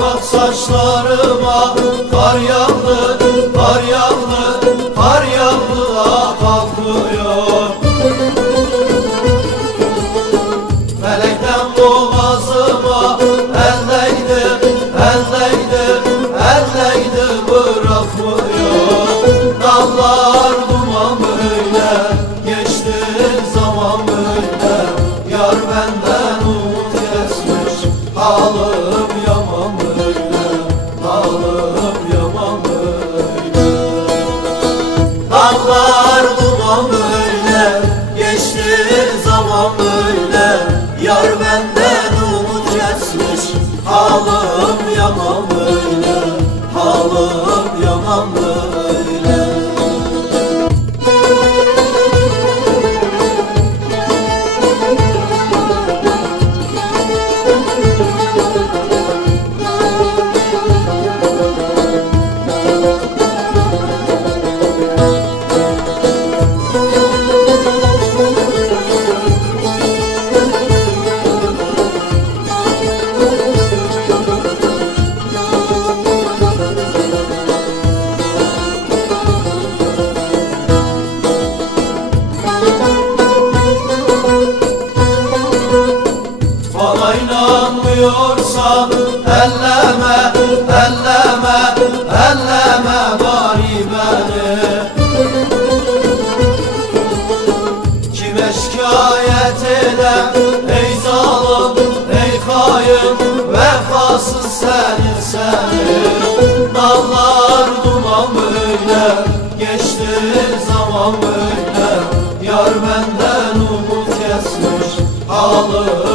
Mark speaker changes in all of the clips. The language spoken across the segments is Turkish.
Speaker 1: başlarıma Kar yağdı, kar yağdı, kar yağdı ah kalkmıyor Felekten boğazıma elleydi, elleydi, elleydi bırakmıyor. Dağlar duman böyle, geçti zaman böyle. Yar benden Dağlar duman böyle Geçti zaman böyle. Yar benden umut kesmiş Halim yaman böyle. Halim yaman böyle inanmıyorsan elleme, elleme, elleme bari beni. Kime şikayet edem ey zalim, ey hain Vefasız senin senin. Dağlar duman böyle, geçti zaman böyle. Yar benden umut kesmiş, halim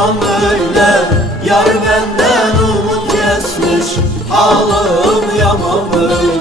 Speaker 1: zaman böyle Yar benden umut kesmiş Halim yaman böyle